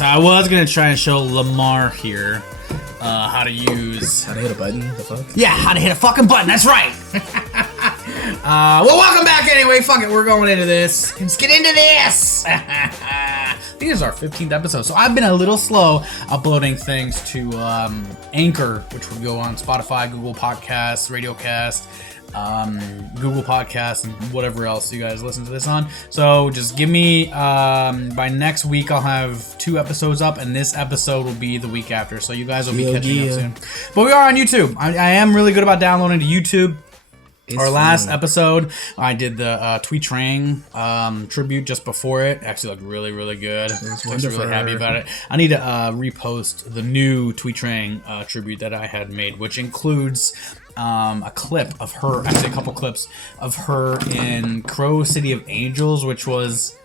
so I was gonna try and show Lamar here how to use... How to hit a button? The fuck? Yeah, how to hit a fucking button, that's right! Well, welcome back anyway. Fuck it, we're going into this. Let's get into this! I think this is our 15th episode, so I've been a little slow uploading things to Anchor, which would go on Spotify, Google Podcasts, Radiocast, Google Podcasts, and whatever else you guys listen to this on. So just give me, by next week I'll have 2 episodes up, and this episode will be the week after, so you guys will be catching up soon. But we are on YouTube. I am really good about downloading to YouTube. Our last episode, I did the Tweet Trang tribute just before it. Actually looked really, really good. I was really happy about it. I need to repost the new Tweet Trang tribute that I had made, which includes a clip of her, actually a couple clips of her in Crow City of Angels, which was,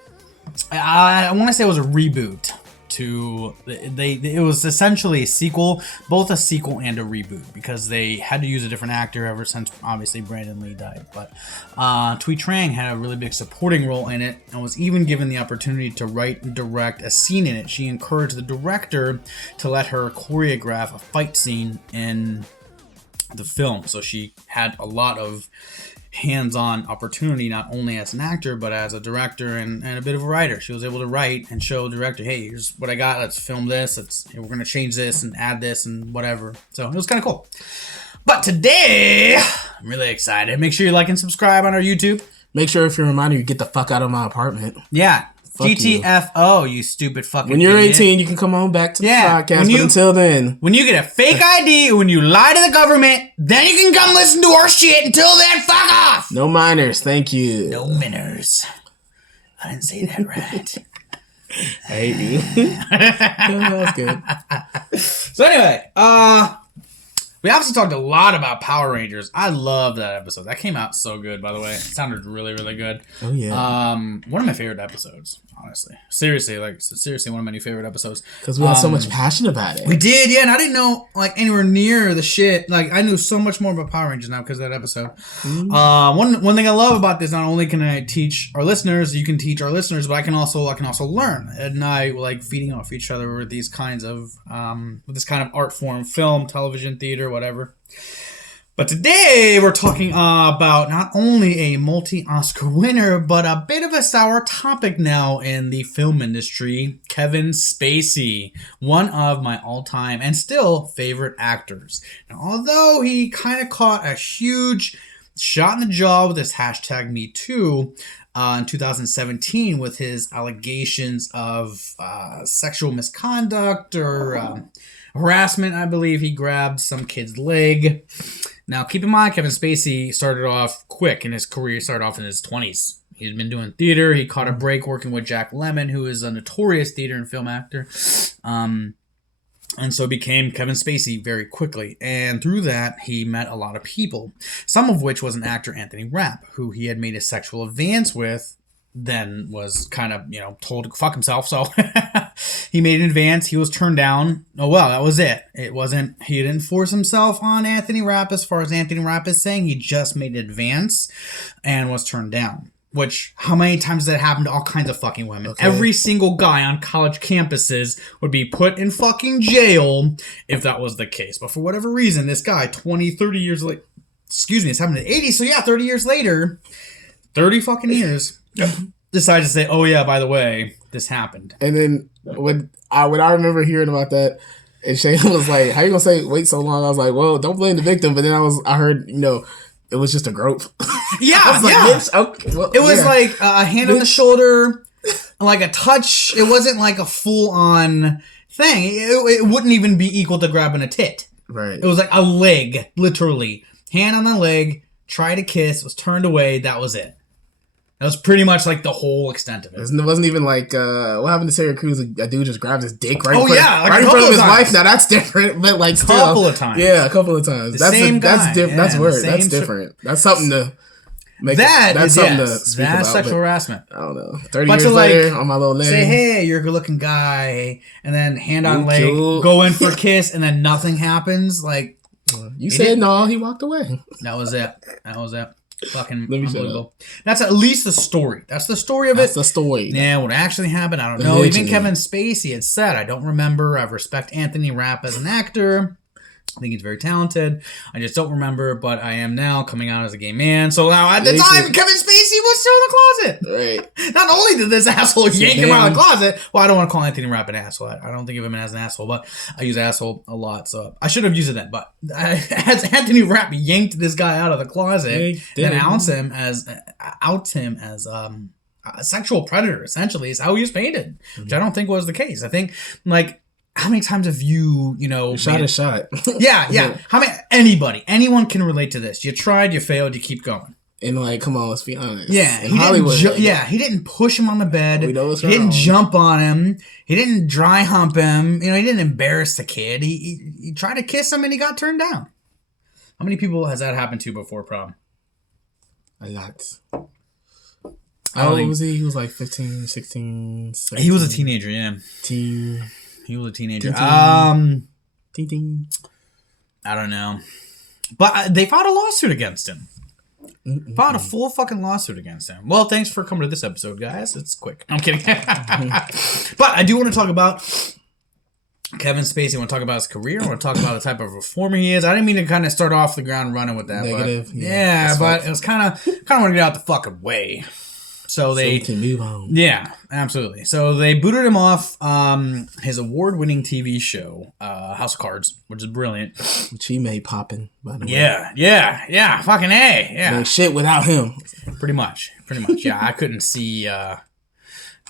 I want to say it was a reboot. It was essentially a sequel, both a sequel and a reboot, because they had to use a different actor ever since obviously Brandon Lee died. But Tweet Trang had a really big supporting role in it and was even given the opportunity to write and direct a scene in it. She encouraged the director to let her choreograph a fight scene in the film, so she had a lot of hands-on opportunity, not only as an actor but as a director and a bit of a writer. She was able to write and show the director, hey, here's what I got, let's film this, we're gonna change this and add this and whatever. So it was kind of cool. But today I'm really excited. Make sure you like and subscribe on our YouTube. Make sure if you're reminded, you get the fuck out of my apartment. Yeah. Fuck GTFO, you stupid fucking When you're idiot. 18, you can come on back to the podcast, but until then... When you get a fake ID, when you lie to the government, then you can come listen to our shit. Until then, fuck off! No minors, thank you. No minors. I didn't say that right. I hate you. That's good. So anyway, we obviously talked a lot about Power Rangers. I love that episode. That came out so good, by the way. It sounded really, really good. Oh, yeah. One of my favorite episodes, honestly. Seriously, one of my new favorite episodes. Because we had so much passion about it. We did, yeah, and I didn't know, anywhere near the shit. I knew so much more about Power Rangers now because of that episode. Mm-hmm. One thing I love about this, not only can I teach our listeners, you can teach our listeners, but I can also learn. Ed and I like feeding off each other with these kinds of, with this kind of art form, film, television, theater, whatever. But today we're talking about not only a multi-Oscar winner, but a bit of a sour topic now in the film industry, Kevin Spacey, one of my all-time and still favorite actors. Now, although he kind of caught a huge shot in the jaw with this hashtag #MeToo in 2017 with his allegations of sexual misconduct or harassment, I believe. He grabbed some kid's leg. Now, keep in mind, Kevin Spacey started off quick in his career. He started off in his 20s. He'd been doing theater. He caught a break working with Jack Lemmon, who is a notorious theater and film actor. And so became Kevin Spacey very quickly. And through that, he met a lot of people, some of which was an actor, Anthony Rapp, who he had made a sexual advance with, then was kind of, told to fuck himself. So he made an advance. He was turned down. Oh, well, that was it. He didn't force himself on Anthony Rapp as far as Anthony Rapp is saying. He just made an advance and was turned down. Which, how many times does that happen to all kinds of fucking women? Okay. Every single guy on college campuses would be put in fucking jail if that was the case. But for whatever reason, this guy, 20, 30 years later, it's happened in the 80s, so yeah, 30 years later, 30 fucking years, decided to say, oh yeah, by the way, this happened. And then when I remember hearing about that, and Shane was like, how you gonna say wait so long? I was like, well, don't blame the victim. But then I heard, it was just a grope. Yeah, I was like, bitch, okay, well, it was like a hand on the shoulder, like a touch. It wasn't like a full-on thing. It wouldn't even be equal to grabbing a tit. Right. It was like a leg, literally. Hand on the leg, tried to kiss, was turned away, that was it. That was pretty much like the whole extent of it. It wasn't even like, what happened to Terry Crews? A dude just grabbed his dick right in front of his wife. Now that's different, but like still. A couple of times. Yeah, a couple of times. That's same guy. That's different. That's weird. That's different. That's something to make. That's something to speak about. That's sexual harassment. I don't know. 30 years later, on my little leg. Say, hey, you're a good-looking guy, and then hand on leg, go in for a kiss, and then nothing happens. Like you said no, he walked away. That was it. Fucking Let me shut unbelievable. That's at least the story. That's the story of it. That's the story. Yeah, what actually happened, I don't know. Eventually. Even Kevin Spacey had said, I don't remember. I respect Anthony Rapp as an actor. I think he's very talented. I just don't remember, but I am now coming out as a gay man. So now at the time, Kevin Spacey was still in the closet. Right. Not only did this asshole yank him out of the closet, well, I don't want to call Anthony Rapp an asshole. I don't think of him as an asshole, but I use asshole a lot, so I should have used it then. But as Anthony Rapp yanked this guy out of the closet and outs him as a sexual predator, essentially, is how he was painted, which I don't think was the case. I think, like, how many times have you shot a shot? Yeah. How many? Anyone can relate to this. You tried, you failed, you keep going. And like, come on, let's be honest. Yeah, in Hollywood. He didn't push him on the bed. We know what's he didn't jump on him. He didn't dry hump him. He didn't embarrass the kid. He tried to kiss him and he got turned down. How many people has that happened to before prom? A lot. How old was he? He was like 15, 16, 17. He was a teenager, yeah. He was a teenager. I don't know. But they filed a lawsuit against him. Filed a full fucking lawsuit against him. Well, thanks for coming to this episode, guys. It's quick. I'm kidding. But I do want to talk about Kevin Spacey. I want to talk about his career. I want to talk about the type of performer he is. I didn't mean to kind of start off the ground running with that. Negative. But it was kind of want to get out the fucking way. So we can move on. Yeah, absolutely. So they booted him off his award-winning TV show, House of Cards, which is brilliant. Which he made popping, by the way. Yeah. Fucking A. Yeah. No shit without him. Pretty much. Yeah, I couldn't see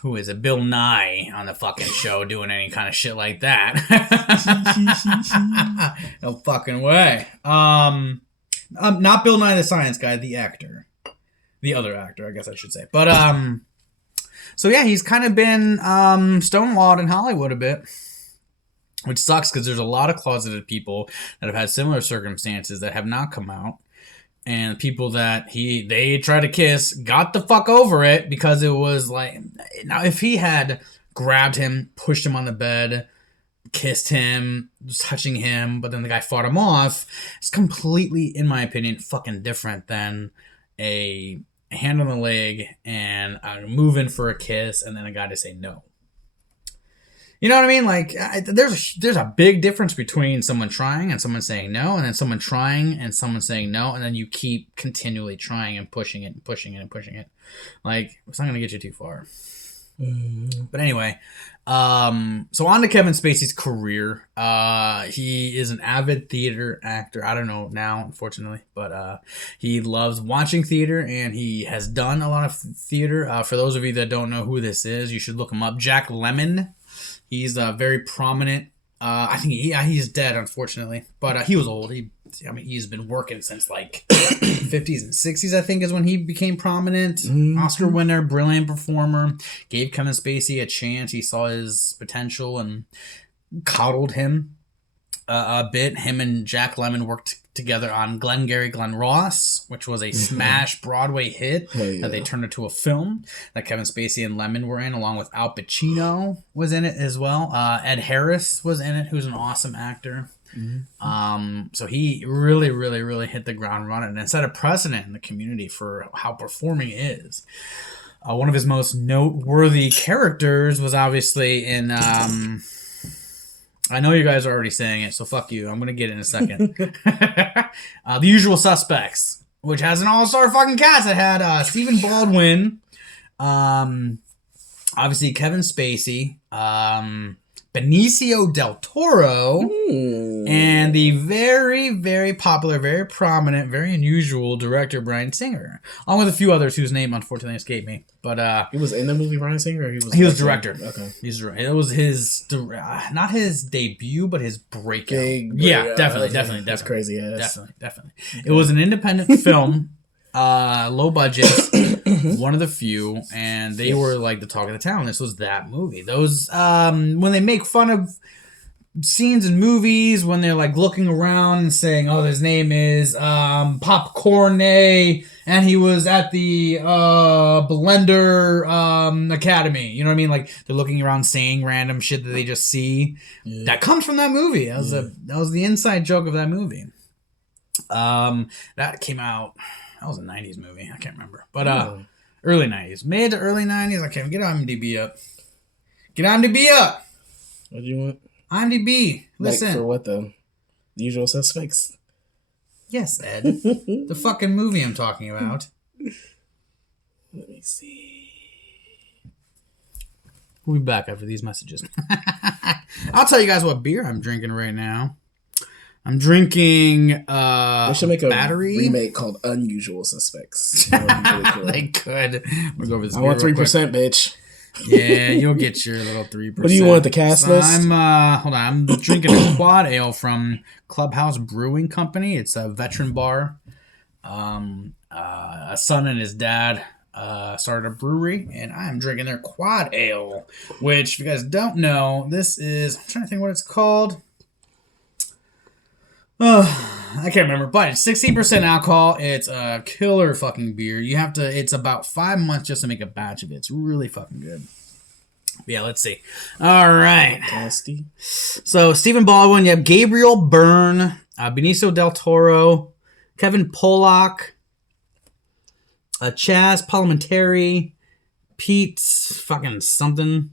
who is it, Bill Nye on the fucking show doing any kind of shit like that. No fucking way. Not Bill Nye the Science Guy, the actor. The other actor, I guess I should say. But, so yeah, he's kind of been stonewalled in Hollywood a bit. Which sucks because there's a lot of closeted people that have had similar circumstances that have not come out. And people that they tried to kiss got the fuck over it because it was like... Now, if he had grabbed him, pushed him on the bed, kissed him, was touching him, but then the guy fought him off, it's completely, in my opinion, fucking different than a hand on the leg and move in for a kiss and then a guy to say no. You know what I mean? Like, there's a big difference between someone trying and someone saying no, and then someone trying and someone saying no, and then you keep continually trying and pushing it and pushing it and pushing it. Like, it's not going to get you too far. But anyway, so on to Kevin Spacey's career. He is an avid theater actor. I don't know now, unfortunately, but he loves watching theater, and he has done a lot of theater. For those of you that don't know who this is, you should look him up. Jack Lemmon. He's very prominent. I think he's dead, unfortunately, but he was old. He's been working since like 50s and 60s, I think, is when he became prominent. Oscar winner, brilliant performer. Gave Kevin Spacey a chance. He saw his potential and coddled him a bit. Him and Jack Lemmon worked together on Glengarry Glen Ross, which was a smash Broadway hit that they turned into a film that Kevin Spacey and Lemmon were in, along with Al Pacino was in it as well. Ed Harris was in it, who's an awesome actor. So he really, really, really hit the ground running and set a precedent in the community for how performing is. One of his most noteworthy characters was obviously in... I know you guys are already saying it, so fuck you. I'm going to get it in a second. The Usual Suspects, which has an all-star fucking cast. It had Stephen Baldwin, obviously Kevin Spacey, Benicio del Toro, and the very, very popular, very prominent, very unusual director Bryan Singer, along with a few others whose name unfortunately escaped me. But he was in the movie Bryan Singer, or he was director. Okay, it was his not his debut, but his breakout. Definitely. That's crazy. Yes. Definitely. Okay. It was an independent film. Low budget, one of the few, and they were like the talk of the town. This was that movie. Those when they make fun of scenes in movies, when they're like looking around and saying, "Oh, his name is Popcorn and he was at the Blender Academy." You know what I mean? Like they're looking around saying random shit that they just see. That comes from that movie. That was the inside joke of that movie. That came out. That was a 90s movie. I can't remember. But early 90s. Mid to early 90s. I can't get IMDb up. Get IMDb up! What do you want? IMDb. Listen. Like for what, though? The Usual Suspects? Yes, Ed. The fucking movie I'm talking about. Let me see. We'll be back after these messages. I'll tell you guys what beer I'm drinking right now. I'm drinking they should make a battery remake called Unusual Suspects. That would be really cool. They could. We'll go over this. I want 3%, bitch. Yeah, you'll get your little 3%. What do you want, the cast list? I'm hold on. I'm drinking a quad ale from Clubhouse Brewing Company. It's a veteran bar. A son and his dad started a brewery, and I'm drinking their quad ale, which, if you guys don't know, this is, I'm trying to think what it's called. I can't remember, but it's 16% alcohol. It's a killer fucking beer. It's about 5 months just to make a batch of it. It's really fucking good. Yeah, let's see. All right. Nasty. So, Stephen Baldwin, you have Gabriel Byrne, Benicio del Toro, Kevin Pollak, Chaz Palminteri, Pete fucking something.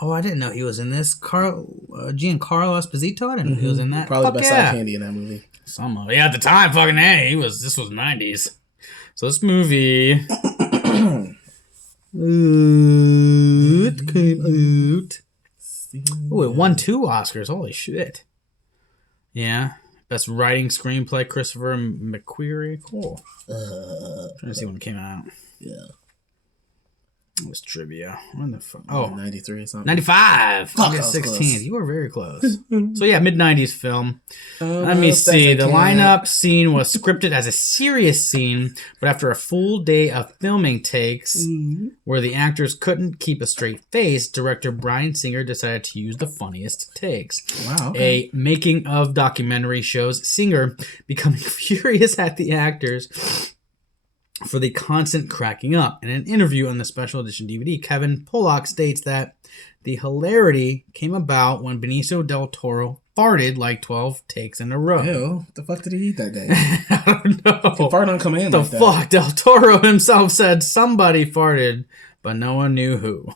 Oh, I didn't know he was in this. Giancarlo Esposito. I didn't know he was in that. Probably Fuck the best eye candy in that movie. Yeah, at the time, fucking hey, this was 90s. So this movie it came out. Oh, it won 2 Oscars. Holy shit. Yeah. Best writing screenplay, Christopher McQuarrie. Cool. Trying to see when it came out. Yeah. It was trivia. When the fuck? 93 or something. 95. Fuck, August 16th. close. You were very close. So yeah, mid-90s film. Let me see. The lineup scene was scripted as a serious scene, but after a full day of filming takes where the actors couldn't keep a straight face, director Bryan Singer decided to use the funniest takes. Wow. Okay. A making of documentary shows Singer becoming furious at the actors for the constant cracking up. In an interview on the special edition DVD, Kevin Pollak states that the hilarity came about when Benicio del Toro farted like 12 takes in a row. Ew, what the fuck did he eat that day? I don't know. He farted on command like that. The fuck? Del Toro himself said somebody farted, but no one knew who.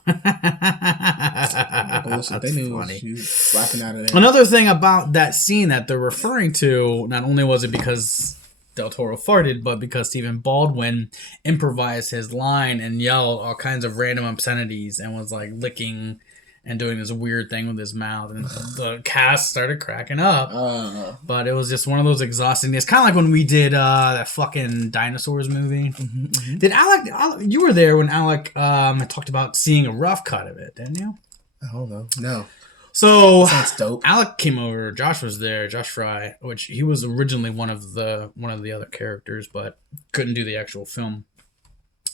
Bullshit. They knew funny. She was slapping out of there. Another thing about that scene that they're referring to, not only was it because Del Toro farted, but because Stephen Baldwin improvised his line and yelled all kinds of random obscenities and was like licking and doing this weird thing with his mouth, and the cast started cracking up. But it was just one of those exhausting days. Kind of like when we did that fucking dinosaurs movie. Did Alec? You were there when Alec talked about seeing a rough cut of it, didn't you? I don't know. No. So that's dope. Alec came over. Josh was there. Josh Fry, which he was originally one of the other characters, but couldn't do the actual film.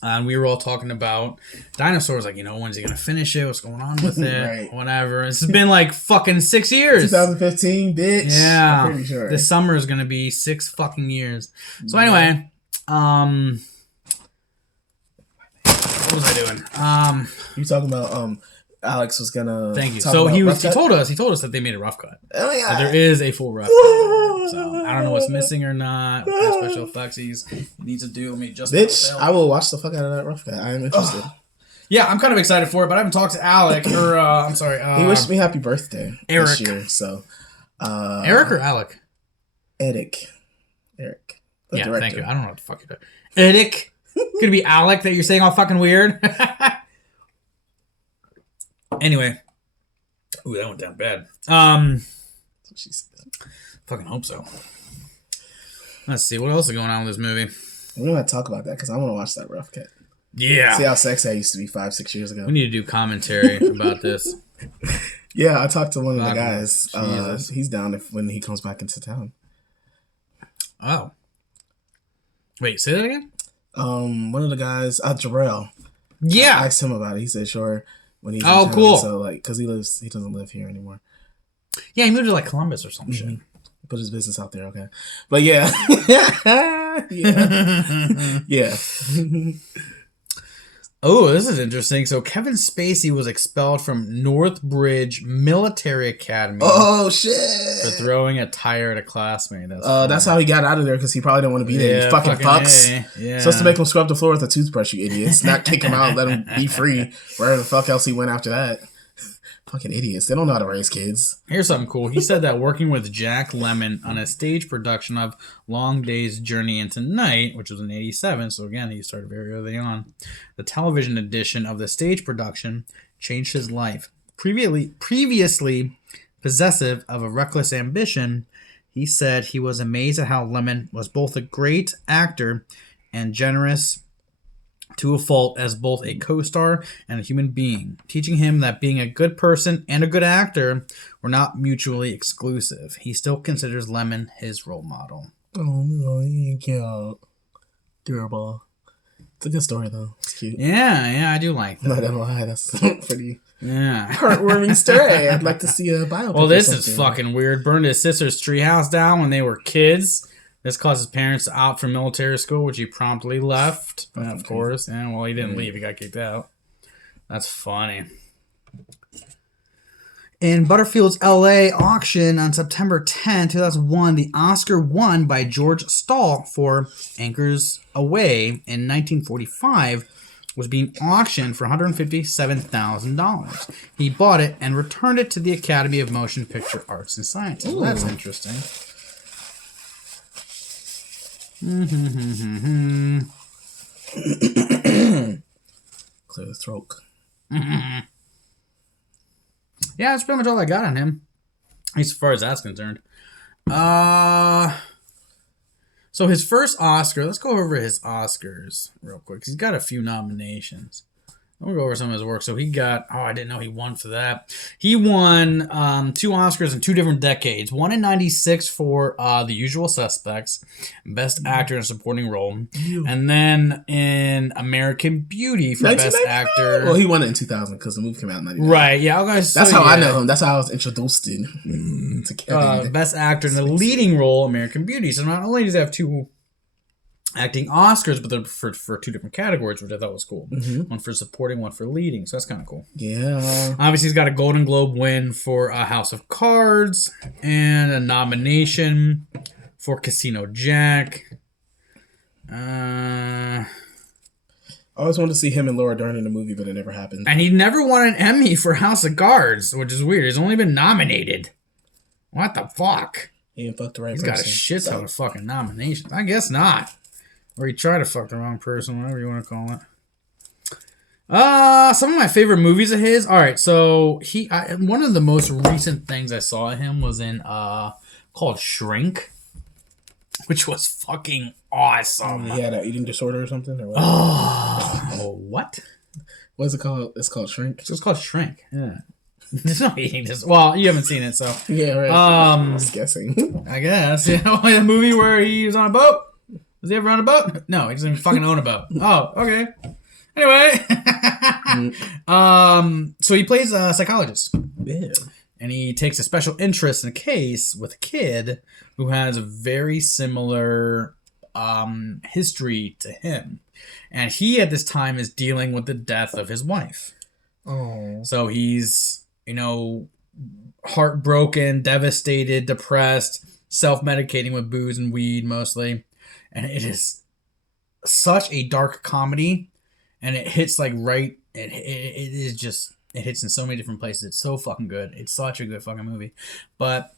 And we were all talking about dinosaurs, like, when's he gonna finish it? What's going on with it? Right. Whatever. It's been like fucking 6 years. 2015, bitch. Yeah. I'm pretty sure. This summer is gonna be 6 fucking years. So anyway, what was I doing? You talking about Alex was gonna. Thank you. So he told us that they made a rough cut. Oh yeah. So there is a full rough cut. So I don't know what's missing or not. What kind of special effects he needs to do. Let me just. Bitch, I will watch the fuck out of that rough cut. I am interested. Yeah, I'm kind of excited for it, but I haven't talked to Alec or I'm sorry. He wished me happy birthday Eric. this year. So. Eric or Alec? Eric. Yeah, director. thank you. I don't know what the fuck you're doing. Eric. Could it be Alec that you're saying all fucking weird? Anyway. Ooh, that went down bad. That's what she said. Fucking hope so. Let's see. What else is going on with this movie? We're going to talk about that because I want to watch that rough cut. Yeah. See how sexy I used to be 5-6 years ago. We need to do commentary about this. Yeah, I talked to one of the guys. He's down when he comes back into town. Oh. Wait, say that again? One of the guys, Jarrell. Yeah. I asked him about it. He said, sure. When he's cool. So because he doesn't live here anymore. Yeah, he moved to like Columbus or some shit. Put his business out there, okay. But yeah. Yeah. Yeah. Oh, this is interesting. So Kevin Spacey was expelled from Northbridge Military Academy Oh for shit! throwing a tire at a classmate. That's how he got out of there because he probably didn't want to be there. You fucking fucks. Yeah. Supposed to make him scrub the floor with a toothbrush, you idiots. Not kick him out, let him be free. Wherever the fuck else he went after that. Fucking idiots. They don't know how to raise kids. Here's something cool. He said that working with Jack Lemmon on a stage production of Long Day's Journey into Night, which was in 87, so again, he started very early on, the television edition of the stage production changed his life. Previously possessive of a reckless ambition, he said he was amazed at how Lemmon was both a great actor and generous to a fault as both a co-star and a human being, teaching him that being a good person and a good actor were not mutually exclusive. He still considers Lemmon his role model. Oh, no, cute. Durable. It's a good story, though. It's cute. Yeah, I do like that. I'm not gonna lie, that's pretty heartwarming story. I'd like to see a biopic. Well, this is fucking weird. Burned his sister's treehouse down when they were kids. This caused his parents to opt for military school, which he promptly left. Of course. Yeah, well, he didn't leave. He got kicked out. That's funny. In Butterfield's LA auction on September 10, 2001, the Oscar won by George Stahl for Anchors Away in 1945 was being auctioned for $157,000. He bought it and returned it to the Academy of Motion Picture Arts and Sciences. Well, that's interesting. Clear the throat. Yeah, that's pretty much all I got on him. At least as far as that's concerned. So his first Oscar, let's go over his Oscars real quick, because he's got a few nominations. We'll go over some of his work. So he got, I didn't know he won for that. He won 2 Oscars in 2 different decades. One in 96 for The Usual Suspects, Best Actor in a Supporting Role. And then in American Beauty for Best Actor. Well, he won it in 2000 because the movie came out in 99. Right, yeah. That's how I know him. That's how I was introduced to Kevin. Best Actor in a Leading Role, American Beauty. So not only does he have 2 acting Oscars, but they're for 2 different categories, which I thought was cool. One for supporting, one for leading. So that's kind of cool. Yeah. Obviously, he's got a Golden Globe win for House of Cards and a nomination for Casino Jack. I always wanted to see him and Laura Dern in a movie, but it never happened. And he never won an Emmy for House of Cards, which is weird. He's only been nominated. What the fuck? He ain't fucked the right He's person. got a shit ton of fucking nominations. I guess not. Or he tried to fuck the wrong person, whatever you want to call it. Some of my favorite movies of his. All right, so one of the most recent things I saw of him was in called Shrink, which was fucking awesome. He had an eating disorder or something, or what? Oh, what? What's it called? It's called Shrink. It's called Shrink. Yeah. There's no eating this. Well, you haven't seen it, so yeah, right. I was guessing. I guess. Yeah, the movie where he's on a boat. Was he ever on a boat? No, he doesn't even fucking own a boat. Oh, okay. Anyway. So he plays a psychologist. Yeah. And he takes a special interest in a case with a kid who has a very similar history to him. And he, at this time, is dealing with the death of his wife. Oh. So he's, heartbroken, devastated, depressed, self-medicating with booze and weed mostly. And it is such a dark comedy, and it hits it is just, it hits in so many different places. It's so fucking good. It's such a good fucking movie. But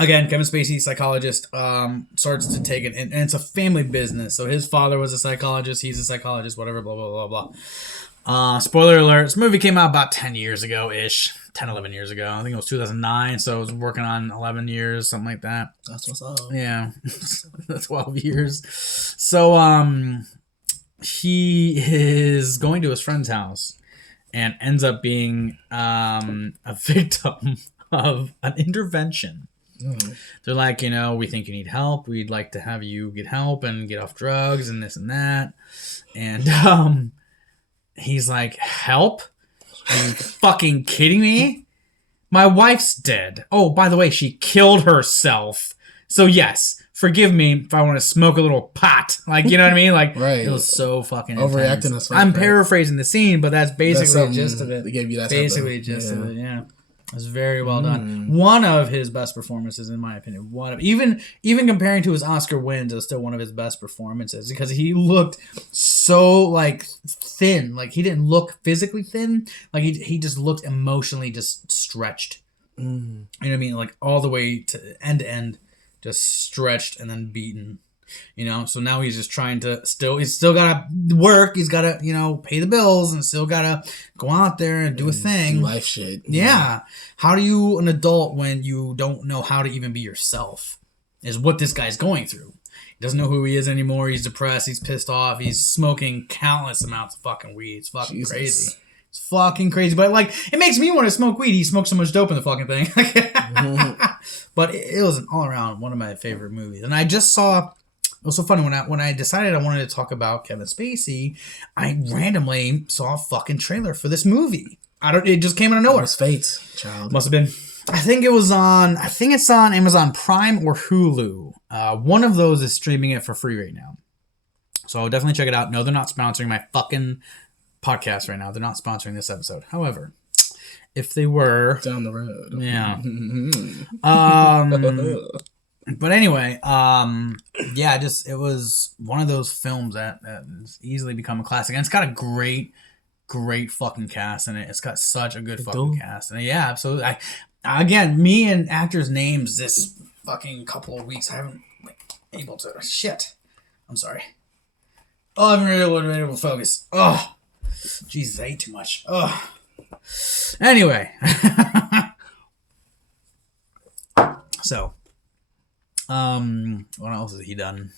again, Kevin Spacey, psychologist, starts to take it, and it's a family business. So his father was a psychologist, he's a psychologist, whatever, blah, blah, blah, blah. Spoiler alert, this movie came out about 10 years ago-ish. 10, 11 years ago. I think it was 2009, so I was working on 11 years, something like that. That's what's up. Yeah. 12 years. So, he is going to his friend's house and ends up being a victim of an intervention. They're like, we think you need help. We'd like to have you get help and get off drugs and this and that. And he's like, help? Are you fucking kidding me? My wife's dead. Oh, by the way, she killed herself. So yes, forgive me if I want to smoke a little pot. Like, you know what I mean? Like, Right. It was so fucking Overreacting intense. as fuck, I'm right? paraphrasing the scene, but that's basically the gist of it. They gave you that Basically gist of it, yeah. It was very well done. One of his best performances, in my opinion. Even comparing to his Oscar wins, it was still one of his best performances because he looked so like thin. Like he didn't look physically thin. Like he just looked emotionally just stretched. You know what I mean? Like all the way to end, just stretched and then beaten. You know, so now he's just trying to he's still got to work. He's got to, you know, pay the bills and still got to go out there and do a thing. Do life shit. Yeah. How do you, an adult, when you don't know how to even be yourself, is what this guy's going through. He doesn't know who he is anymore. He's depressed. He's pissed off. He's smoking countless amounts of fucking weed. It's fucking crazy. It's fucking crazy. But, like, it makes me want to smoke weed. He smoked so much dope in the fucking thing. But it was an all-around one of my favorite movies. And I just saw... It was so funny when I decided I wanted to talk about Kevin Spacey, I randomly saw a fucking trailer for this movie. It just came out of nowhere. It was fate, child. Must have been. I think it's on Amazon Prime or Hulu. One of those is streaming it for free right now. So I'll definitely check it out. No, they're not sponsoring my fucking podcast right now. They're not sponsoring this episode. However, if they were down the road. Yeah. But anyway, yeah, it was one of those films that has easily become a classic. And it's got a great fucking cast in it. It's got such a good fucking cast. And yeah, absolutely. Again, me and actors' names this fucking couple of weeks, I haven't been able to. Shit. I'm sorry. Oh, I haven't really been able to focus. Oh, Jesus, I ate too much. Oh. Anyway. So. What else has he done?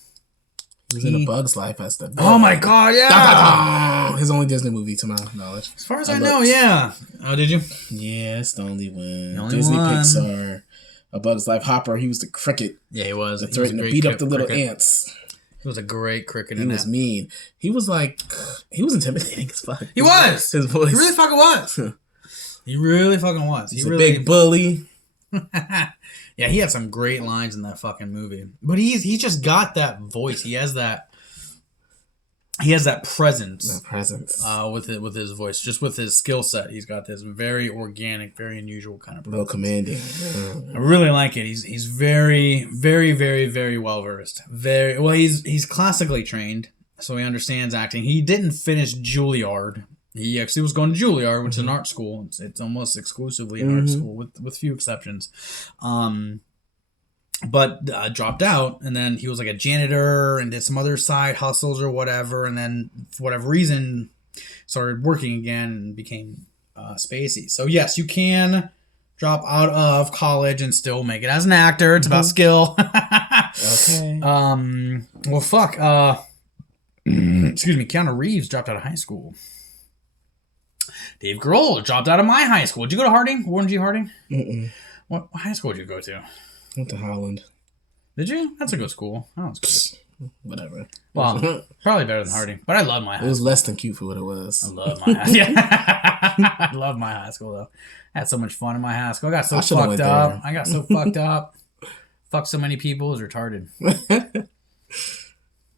He was in A Bug's Life as the... Oh my god, yeah! His only Disney movie, to my knowledge. As far as I know, yeah. Oh, did you? Yeah, it's the only one. The only Disney one. Pixar. A Bug's Life. Hopper, he was the cricket. Yeah, he was. That threatened to beat up the little ants. He was a great cricket in that. He was mean. He was intimidating as fuck. He was! His voice. He really fucking was. He really fucking was. He's a big bully. Yeah, he had some great lines in that fucking movie. But he's just got that voice. He has that presence. With his voice, just with his skill set. He's got this very organic, very unusual kind of presence. Real commanding. I really like it. He's very, very, very, very well versed. Very well. He's classically trained, so he understands acting. He didn't finish Juilliard. He actually was going to Juilliard, which is an art school. It's almost exclusively an art school, with few exceptions. But dropped out, and then he was like a janitor and did some other side hustles or whatever, and then for whatever reason started working again and became Spacey. So yes, you can drop out of college and still make it as an actor. It's about skill. Okay. Well, fuck. Excuse me. Keanu Reeves dropped out of high school. Dave Grohl dropped out of my high school. Did you go to Harding? Warren G. Harding? Mm-mm. What high school did you go to? Went to Holland. Did you? That's a good school. Oh, it's good. Whatever. Well, probably better than Harding. But I love my high school. It was less than cute for what it was. I love my high school. Yeah. I love my high school, though. I had so much fun in my high school. I got so fucked up. I got so fucked up. Fucked so many people. It was retarded.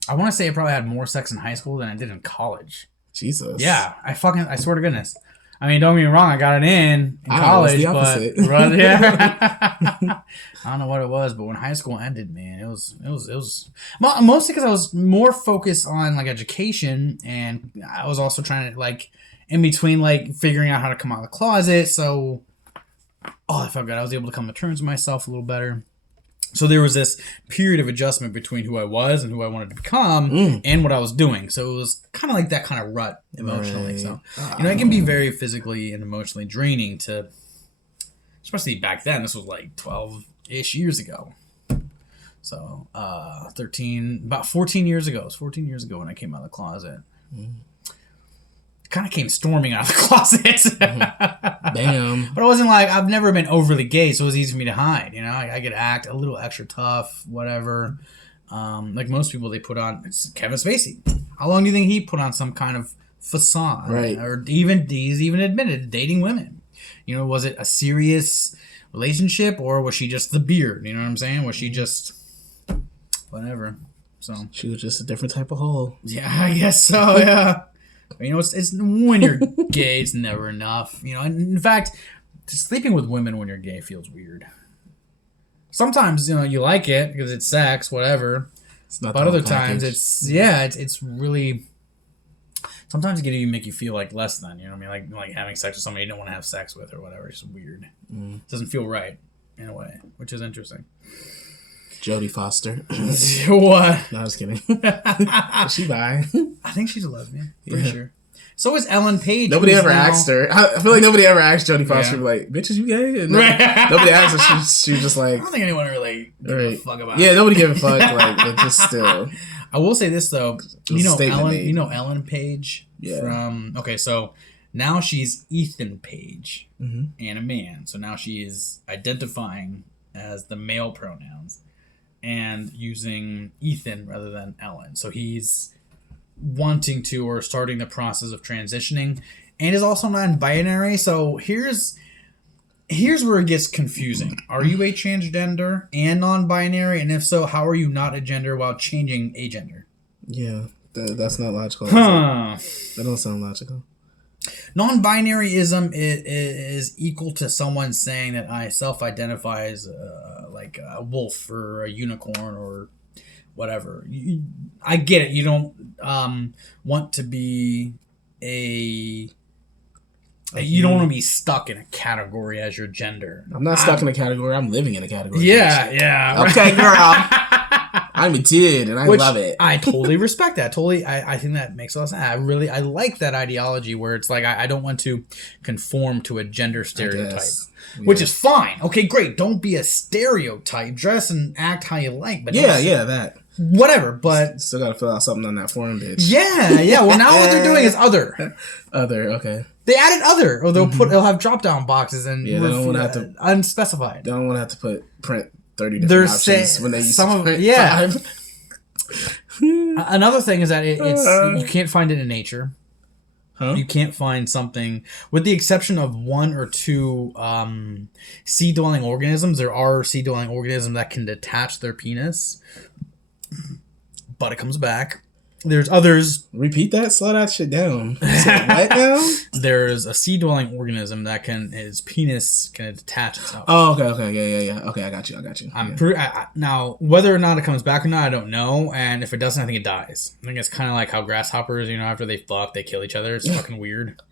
I want to say I probably had more sex in high school than I did in college. Jesus. Yeah. I swear to goodness. I mean, don't get me wrong. I got it in college, but yeah. I don't know what it was, but when high school ended, man, it was mostly because I was more focused on like education, and I was also trying to like in between like figuring out how to come out of the closet. So, I felt good. I was able to come to terms with myself a little better. So there was this period of adjustment between who I was and who I wanted to become and what I was doing. So it was kind of like that kind of rut emotionally. Right. So, it can be very physically and emotionally draining to, especially back then. This was like 12-ish years ago. So, about 14 years ago. It was 14 years ago when I came out of the closet. Kind of came storming out of the closet. Damn. But it wasn't like, I've never been overly gay, so it was easy for me to hide. You know, I could act a little extra tough, whatever. Like most people, they put on, it's Kevin Spacey. How long do you think he put on some kind of facade? Right. Or he's even admitted to dating women. You know, was it a serious relationship, or was she just the beard? You know what I'm saying? Was she just whatever. So she was just a different type of hole. Yeah, I guess so. Yeah. You know, it's when you're gay, it's never enough. You know, and in fact, sleeping with women when you're gay feels weird. Sometimes, you know, you like it because it's sex, whatever. It's not. But other times, it's really. Sometimes it can even make you feel like less than. You know what I mean? Like having sex with somebody you don't want to have sex with or whatever. It's just weird. It doesn't feel right in a way, which is interesting. Jodie Foster. What? No, I was kidding. Is she bi? I think she's a lesbian. Pretty sure. So is Ellen Page. Nobody ever asked her. I feel like nobody ever asked Jodie Foster, like, bitch, is you gay? And nobody asked her. She was just like... I don't think anyone really gave a fuck about it. Yeah, nobody gave a fuck, like, but just still. I will say this, though. You know Ellen Page? Yeah. From... Okay, so now she's Ethan Page and a man. So now she is identifying as the male pronouns and using Ethan rather than Ellen. So he's wanting to or starting the process of transitioning and is also non-binary. So here's where it gets confusing. Are you a transgender and non-binary? And if so, how are you not a gender while changing a gender? Yeah, that's not logical. Huh. That don't sound logical. Non-binaryism is equal to someone saying that I self-identify as like a wolf or a unicorn or whatever. I get it. You don't want to be you don't want to be stuck in a category as your gender. I'm not stuck in a category. I'm living in a category. Yeah. Okay, girl. I'm a dude, and I love it. I totally respect that. I think that makes a lot of sense. I like that ideology where it's like I don't want to conform to a gender stereotype, which is fine. Okay, great. Don't be a stereotype. Dress and act how you like. But that. Whatever, but... Still gotta fill out something on that form, bitch. Yeah. Well, now what they're doing is other. Other, okay. They added other, or they'll have drop-down boxes and they don't want to have to... unspecified. They don't want to have to print 30 different options when they used to print 5. Another thing is that it's you can't find it in nature. Huh? You can't find something, with the exception of one or two sea-dwelling organisms. There are sea-dwelling organisms that can detach their penis, but it comes back. There's others. Repeat that. Slow that shit down. What now? There's a sea-dwelling organism that his penis can detach itself. Oh, okay, yeah. Okay, I got you. Now, whether or not it comes back or not, I don't know. And if it doesn't, I think it dies. I think it's kind of like how grasshoppers, after they fuck, they kill each other. It's fucking weird.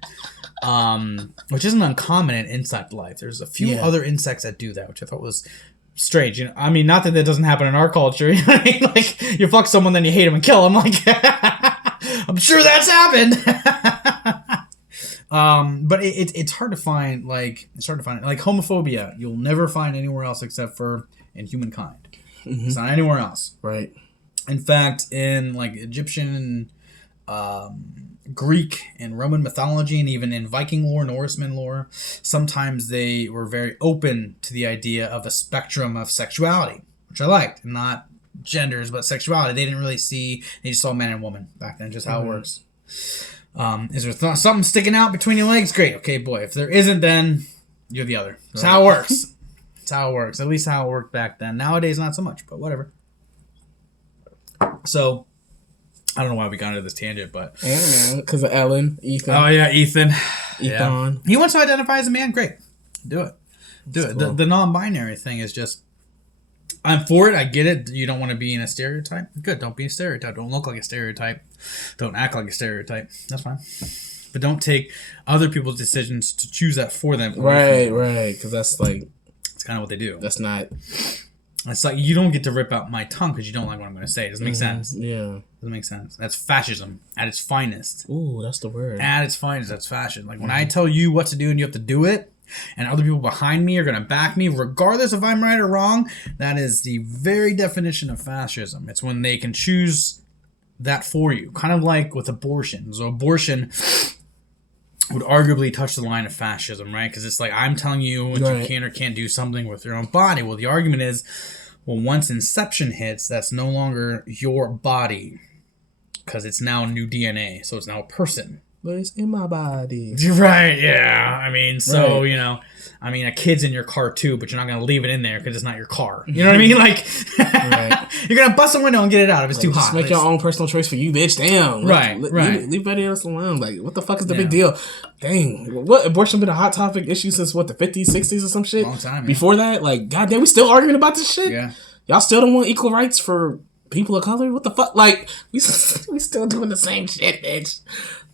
Which isn't uncommon in insect life. There's a few other insects that do that, which I thought was strange. I mean, not that doesn't happen in our culture. Like, you fuck someone, then you hate them and kill them. Like, I'm sure that's happened. But it's hard to find. Like, homophobia. You'll never find anywhere else except for in humankind. It's not anywhere else. Right. In fact, in like Egyptian and Greek and Roman mythology, and even in Viking lore, Norseman lore, sometimes they were very open to the idea of a spectrum of sexuality, which I liked. Not genders, but sexuality. They didn't really they just saw man and woman back then, just how it works. Is there something sticking out between your legs? Great. Okay, boy. If there isn't, then you're the other. That's how it works. That's how it works. At least how it worked back then. Nowadays, not so much, but whatever. So... I don't know why we got into this tangent, but... Yeah, because of Ellen, Ethan. Oh, yeah, Ethan. Yeah. He wants to identify as a man. Great. Do it. Cool. The non-binary thing is just... I'm for it. I get it. You don't want to be in a stereotype. Good. Don't be a stereotype. Don't look like a stereotype. Don't act like a stereotype. That's fine. But don't take other people's decisions to choose that for them. Right. Because that's like... It's kind of what they do. That's not... It's like, you don't get to rip out my tongue because you don't like what I'm going to say. It doesn't make sense. Yeah. Doesn't make sense. That's fascism at its finest. Ooh, that's the word. At its finest, that's fascism. Like, when I tell you what to do and you have to do it, and other people behind me are going to back me, regardless if I'm right or wrong, that is the very definition of fascism. It's when they can choose that for you. Kind of like with abortion. So abortion would arguably touch the line of fascism, right? Because it's like, I'm telling you what you can or can't do something with your own body. Well, the argument is, well, once inception hits, that's no longer your body because it's now new DNA. So it's now a person. but it's in my body. Right, yeah. I mean, so, Right. you know, I mean, a kid's in your car too, but you're not going to leave it in there because it's not your car. You know what I mean? Like, Right. you're going to bust a window and get it out if it's too Just hot. make your own personal choice for you, bitch. Damn. Right. Leave everybody else alone. Like, what the fuck is the big Yeah. deal? Dang. What, abortion been a hot topic issue since, what, the 50s, 60s or some shit? Long time, yeah. Before that, like, goddamn, we still arguing about this shit? Yeah. Y'all still don't want equal rights for people of color? What the fuck? Like, we still doing the same shit, bitch.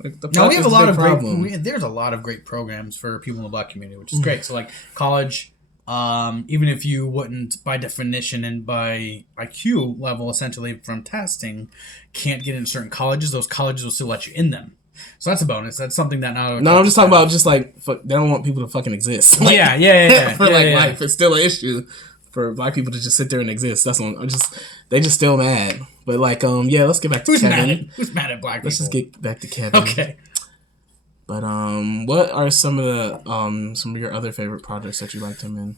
Like, the Now we have a lot of problem. there's a lot of great programs for people in the black community, which is great. So like college, even if you wouldn't by definition and by IQ level essentially from testing, can't get into certain colleges, those colleges will still let you in them. So that's a bonus. That's something that now. No, I'm just talking about just like they don't want people to fucking exist. Like, yeah. For yeah. life, it's still an issue for black people to just sit there and exist. That's one. They just still mad. But like, yeah, let's get back to Kevin. Who's mad at black people? Let's just get back to Kevin. Okay. But what are some of your other favorite projects that you liked him in?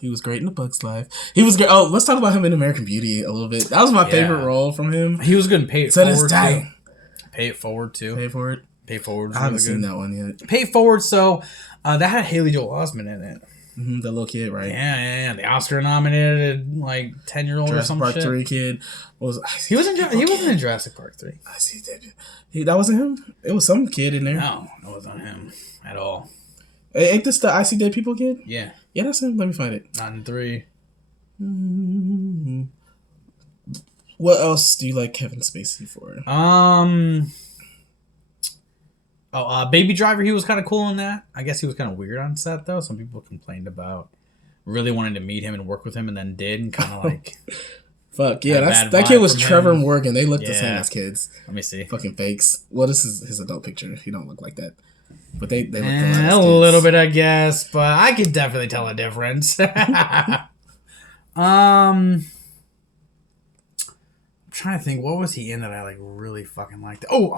He was great in A Bug's Life. He was great. Oh, let's talk about him in American Beauty a little bit. That was my favorite role from him. He was good in Pay It To this Forward day. too. Pay It Forward too. Pay for it. Pay It Forward. I haven't seen that one yet. Pay It Forward. So that had Haley Joel Osment in it. Mm-hmm, the little kid, right? Yeah. The Oscar nominated like 10-year-old or Jurassic some Park shit. 3 kid. He wasn't in Jurassic Park 3. I see that. That wasn't him? It was some kid in there. No, it wasn't him at all. Ain't this the I See Dead People kid? Yeah. Yeah, that's him. Let me find it. Not in 3. Mm-hmm. What else do you like Kevin Spacey for? Baby Driver, he was kind of cool in that. I guess he was kind of weird on set, though. Some people complained about really wanting to meet him and work with him and then did and kind of like... Fuck, yeah, that kid was Trevor Morgan. They looked the same Yeah. as kids. Let me see. Fucking fakes. Well, this is his adult picture. He don't look like that. But they look A little bit, I guess, but I could definitely tell a difference. I'm trying to think, what was he in that I like really fucking liked? No,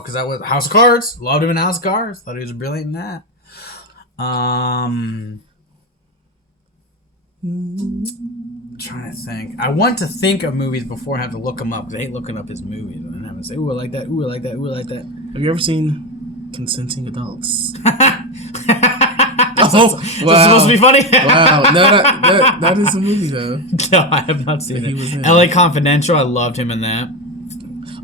because that was House of Cards. Loved him in House of Cards. Thought he was brilliant in that. Trying to think. I want to think of movies before I have to look them up because I hate looking up his movies and then having to say, "Ooh, I like that. Ooh, I like that. Ooh, I like that." Have you ever seen Consenting Adults? Wow. Is it supposed to be funny? Wow. No, that is a movie, though. No, I have not seen He was it. in LA Confidential, I loved him in that.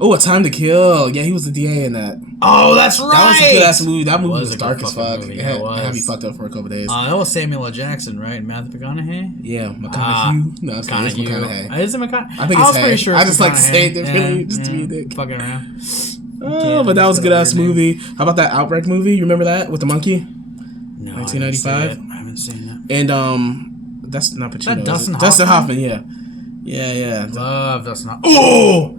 Oh, A Time to Kill. Yeah, he was the DA in that. Oh, that's right. That was a good ass movie. That movie was was a dark good as fucking fuck. movie. It had me fucked up for a couple days. That was Samuel L. Jackson, right? Matthew McConaughey? Yeah, McConaughey. No, it's McConaughey. Is it McConaughey? I think it's was pretty sure I it's just like McConaughey. say it differently just to be a dick. Fucking around. Oh, but that was a good ass movie. How about that Outbreak movie? You remember that with the monkey? No, 1995. I haven't seen that. And that's not Pacino. That Dustin Hoffman? Dustin Hoffman, yeah. Yeah. Love Dustin Hoffman. Oh!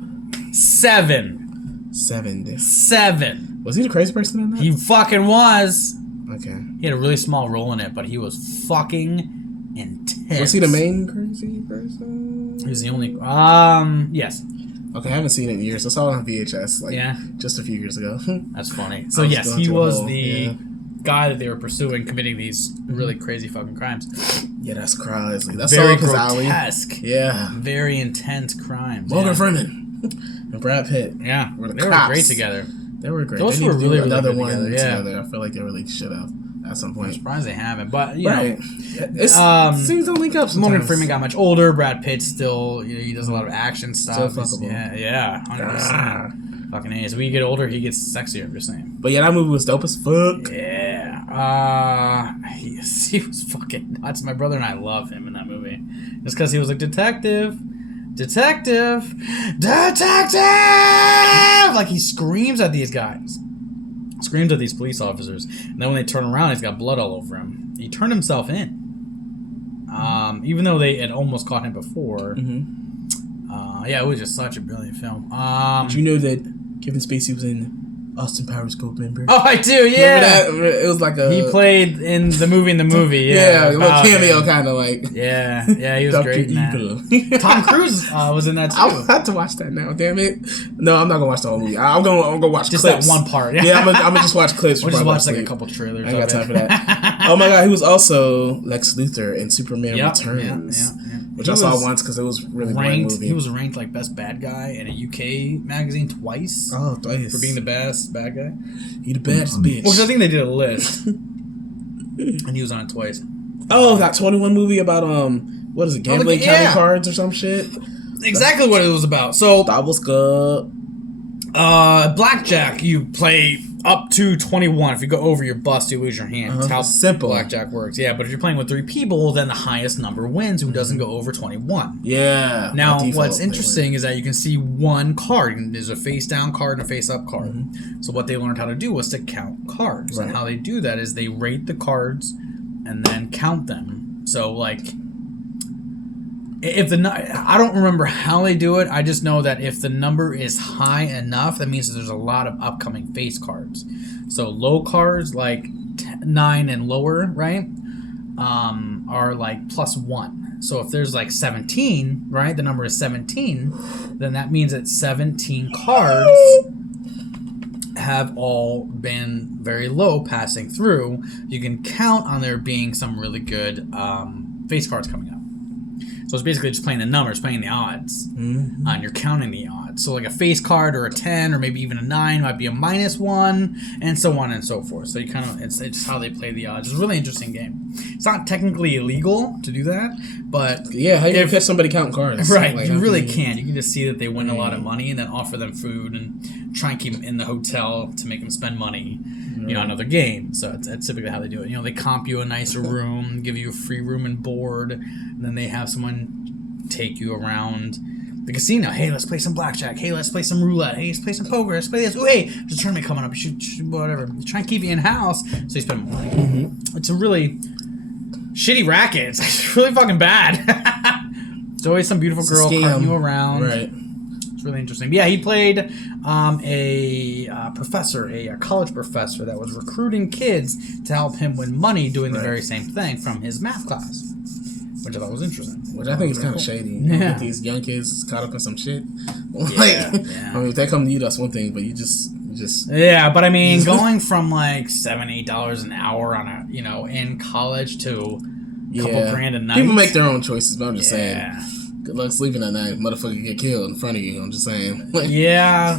7. 7. Was he the crazy person in that? He fucking was. Okay. He had a really small role in it, but he was fucking intense. Was he the main crazy person? He was the only... Yes. Okay, I haven't seen it in years. I saw it on VHS Yeah. just a few years ago. That's funny. So was yes, going he through a was whole- the yeah. guy that they were pursuing, committing these really crazy fucking crimes. Yeah, that's crazy. That's Very all up his alley. grotesque. Yeah. Very intense crimes. Morgan yeah. Freeman and Brad Pitt. Yeah, Were the they were cops. great together. They were great. Those they were need to do really, really another good one together, yeah. together. I feel like they really should have at some I'm point. surprised they haven't, but you Right. know, It's things don't link up sometimes. Morgan Freeman got much older. Brad Pitt still, he does a lot of action stuff. Still fuckable. Yeah, 100%. Fucking A. As we get older, he gets sexier. I'm just saying. But yeah, that movie was dope as fuck. Yeah. He was fucking nuts. My brother and I love him in that movie. Just because he was like, detective. Like, he screams at these guys. Screams at these police officers. And then when they turn around, he's got blood all over him. He turned himself in. Even though they had almost caught him before. Yeah, it was just such a brilliant film. Did you know that Kevin Spacey was in Austin Powers Goldmember? Oh, I do, yeah. Remember that? It was like a... He played in the movie Yeah, a little about cameo him. kind of like... Yeah, he was Dr. great in that. Evil. Tom Cruise was in that too. I'll have to watch that now, damn it. No, I'm not going to watch the whole movie. I'm going to watch Just clips. that one part. Yeah, I'm going to just watch clips. We'll just before I watch go to like a sleep. couple trailers. I ain't got of time it. for that. Oh my god, he was also Lex Luthor in Superman Yep, Returns. yeah. which I saw once because it was really boring movie. He was ranked like best bad guy in a UK magazine twice. Oh, twice. For being the best bad guy. He the best bitch. Which I think they did a list. And he was on it twice. Oh, that 21 movie about what is it, gambling counting cards or some shit? Exactly what it was about. So that was good. Blackjack, you play up to 21. If you go over your bust, you lose your hand. That's how simple blackjack works. Yeah, but if you're playing with 3 people, then the highest number wins, who doesn't go over 21. Yeah. Now, what's interesting is that you can see one card. There's a face-down card and a face-up card. Mm-hmm. So what they learned how to do was to count cards. Right. And how they do that is they rate the cards and then count them. So, like, I don't remember how they do it. I just know that if the number is high enough, that means that there's a lot of upcoming face cards. So low cards, like 9 and lower, right, are like +1. So if there's like 17, right, the number is 17, then that means that 17 cards have all been very low passing through. You can count on there being some really good face cards coming up. So it's basically just playing the numbers, playing the odds, and you're counting the odds. So like a face card or a 10 or maybe even a 9 might be a -1, and so on and so forth. So you kind of it's how they play the odds. It's a really interesting game. It's not technically illegal to do that, but yeah, how do you catch somebody counting cards? Right, like, you really can. You can just see that they win a lot of money and then offer them food and try and keep them in the hotel to make them spend money. You know, another game. So it's typically how they do it. You know, they comp you a nicer room, give you a free room and board, and then they have someone take you around the casino. Hey, let's play some blackjack. Hey, let's play some roulette. Hey, let's play some poker. Let's play this. Oh, hey, there's a tournament coming up. Shoot, whatever. They try and keep you in house so you spend more money. Mm-hmm. It's a really shitty racket. It's really fucking bad. There's always some beautiful girl carting you around. Right. It's really interesting. But yeah, he played a professor, a college professor that was recruiting kids to help him win money doing the very same thing from his math class, which I thought was interesting. Which I think is kind of shady. Yeah. With these young kids caught up in some shit. Yeah. I mean, if they come to you, that's one thing, but you just yeah, but I mean, going from like $7-8 an hour on a in college to a couple grand a night. People make their own choices, but I'm just saying. Good luck sleeping at night. Motherfucker get killed in front of you. I'm just saying. Yeah.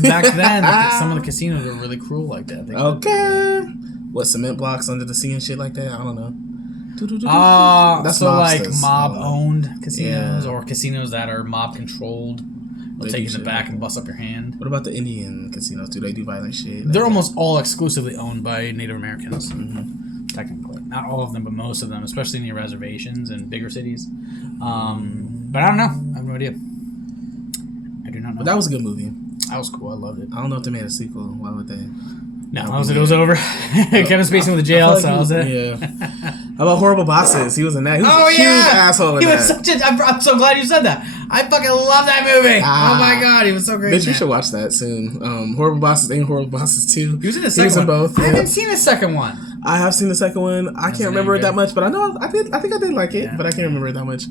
Back then, some of the casinos were really cruel like that. Okay. What, cement blocks under the sea and shit like that? I don't know. That's so like mob-owned casinos or casinos that are mob-controlled. They'll take you in the back and bust up your hand. What about the Indian casinos? Do they do violent shit? They're almost all exclusively owned by Native Americans. Technically. Not all of them, but most of them, especially near reservations and bigger cities. But I don't know. I have no idea. I do not know. But that was a good movie. That was cool. I loved it. I don't know if they made a sequel. Why would they? No, it was over. Kevin Spacey went to jail, so that was it. Yeah. How about Horrible Bosses? He was in that. He was a huge asshole in that. Was such a... I'm so glad you said that. I fucking love that movie. Oh my god, he was so great. Bitch, you should watch that soon. Horrible Bosses and Horrible Bosses 2. He was in the second one. Both. I haven't seen the second one. I have seen the second one. I can't remember it that much, but I know I think I did like it, but I can't remember it that much.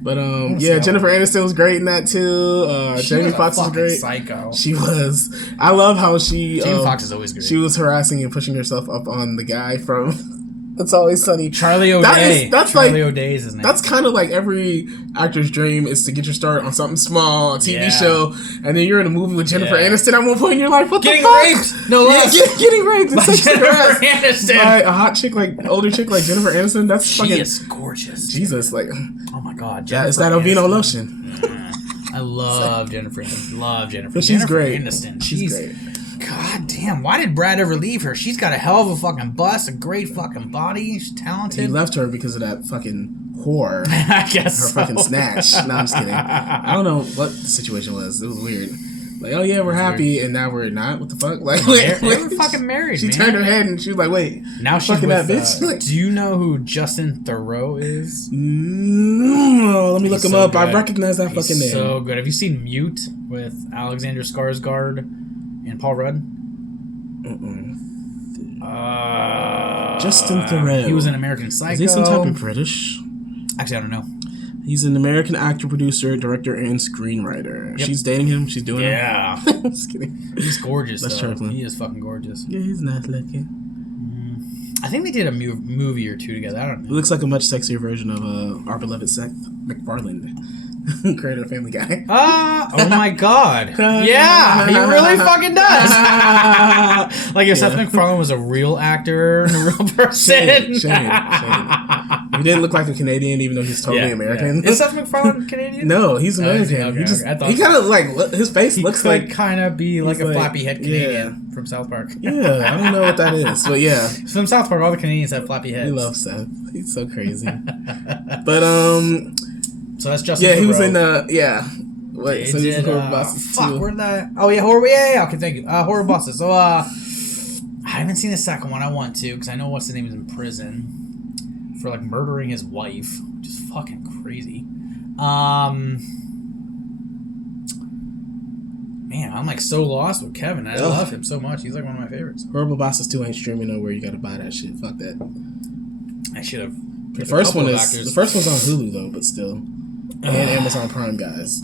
But Jennifer Aniston was great in that too. Jamie Foxx was great. Psycho. She was. I love how she. Jamie Foxx is always great. She was harassing and pushing herself up on the guy from It's Always Sunny. Charlie O'Day. Charlie O'Day is his name. That's kind of like every actor's dream is to get your start on something small, a TV show, and then you're in a movie with Jennifer Aniston at one point in your life. What the fuck? Raped. No less. Getting raped and sex Jennifer Aniston. By a hot chick, like older chick like Jennifer Aniston. That's she is gorgeous. Jesus, like. Oh my god. Yeah, it's that Aveeno lotion. Yeah. I love Jennifer Aniston. Love Jennifer. But she's great. Aniston. She's great. God damn, why did Brad ever leave her? She's got a hell of a fucking bust, a great fucking body. She's talented. He left her because of that fucking whore. I guess her fucking snatch. No, I'm just kidding. I don't know what the situation was. It was weird. Like, oh yeah, we're happy, weird. And now we're not. What the fuck? Like, they were fucking married. She turned her head and she was like, "Wait, now she's fucking with, that bitch." Like, do you know who Justin Theroux is? No, let me look him up. Good. I recognize that fucking name. So good. Have you seen Mute with Alexander Skarsgård and Paul Rudd? Justin Theroux. He was in American Psycho. Is he some type of British? Actually, I don't know. He's an American actor, producer, director, and screenwriter. Yep. She's dating him. She's doing it. Yeah. Just kidding. He's gorgeous, That's though. trifling. He is fucking gorgeous. Yeah, he's nice looking. I think they did a movie or two together. I don't know. He looks like a much sexier version of our beloved Seth MacFarlane, creator of Family Guy. Oh my god. Yeah, he really fucking does. Like if Seth MacFarlane was a real actor and a real person. Shame. He didn't look like a Canadian, even though he's totally American. Yeah. Is Seth MacFarlane Canadian? No, he's American. Okay, He kind of like his face looks like kind of be like a flappy head Canadian from South Park. Yeah, I don't know what that is, but yeah. From South Park, all the Canadians have flappy heads. We love Seth. He's so crazy. But so that's Justin. Yeah, Theroux. he was in Wait, so he's in Horrible Bosses too. Fuck, where'd that? Oh yeah, Horrible. Yeah. Okay, thank you. Horrible Bosses. So I haven't seen the second one. I want to because I know what's the name is in prison for like murdering his wife, which is fucking crazy. Man, I'm like so lost with Kevin. I love him so much. He's like one of my favorites. Horrible Bosses 2 ain't streaming nowhere. You gotta buy that shit. Fuck that. I should have. The first one's on Hulu though, but still, and Amazon Prime, guys.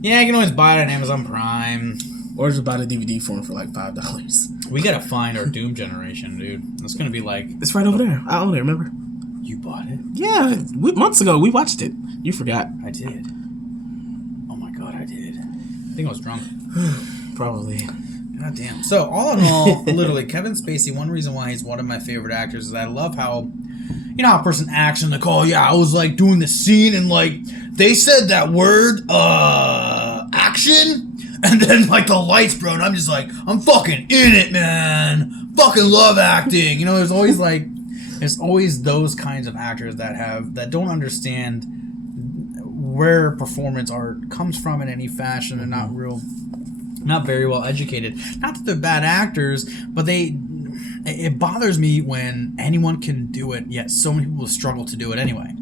Yeah, you can always buy it on Amazon Prime. Or just buy the DVD for him for like $5. We gotta find our Doom generation, dude. It's gonna be like... It's right over there. I own it, remember? You bought it? Yeah, months ago. We watched it. You forgot. I did. Oh my god, I did. I think I was drunk. Probably. God damn. So, all in all, literally, Kevin Spacey, one reason why he's one of my favorite actors is I love how... You know how a person acts and like, oh yeah, I was like doing the scene and like, they said that word, action... And then, like, the lights, bro, and I'm just like, I'm fucking in it, man. Fucking love acting. You know, there's always those kinds of actors that don't understand where performance art comes from in any fashion and not very well educated. Not that they're bad actors, but it bothers me when anyone can do it, yet so many people struggle to do it anyway.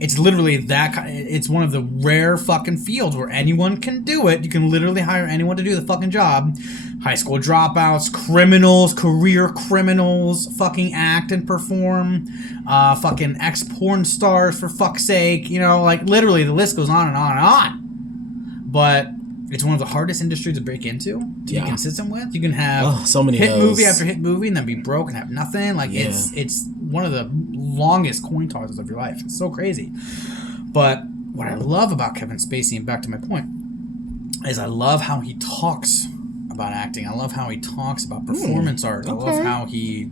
It's literally it's one of the rare fucking fields where anyone can do it. You can literally hire anyone to do the fucking job. High school dropouts, criminals, career criminals, fucking act and perform. Fucking ex-porn stars, for fuck's sake. You know, like, literally, the list goes on and on and on. But it's one of the hardest industries to break into, to be consistent with. You can have so many hit movie after hit movie and then be broke and have nothing. Like, it's one of the longest coin tosses of your life. It's so crazy. But what I love about Kevin Spacey, and back to my point, is I love how he talks about acting. I love how he talks about performance art. I love how he